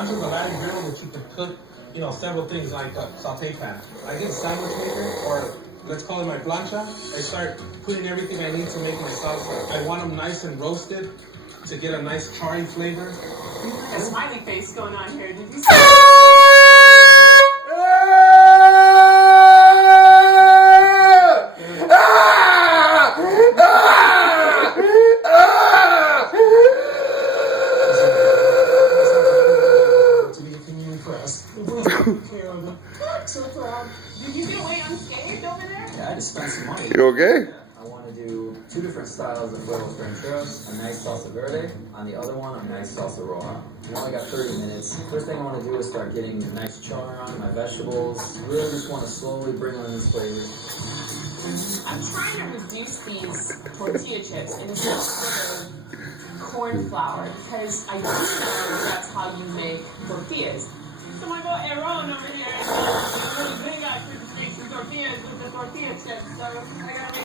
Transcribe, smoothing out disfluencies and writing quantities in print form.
plancha is a Latin grill which you can cook, you know, several things like a saute pan. I get a sandwich maker, or let's call it my plancha. I start putting everything I need to make my salsa. I want them nice and roasted to get a nice charry flavor. A smiley face going on here. Did you see? So proud. Did you get away unscathed over there? Yeah, I just spent some money. You okay? I want to do 2 different styles of huevos rancheros. A nice salsa verde. On the other one, a nice salsa roja. We only got 30 minutes. First thing I want to do is start getting a nice char on my vegetables. Really just want to slowly bring on these flavors. I'm trying to reduce these tortilla chips into sort of corn flour because I do know that's how you make tortillas. So I go Aaron over here and we got tortillas with the tortilla chips. So I gotta make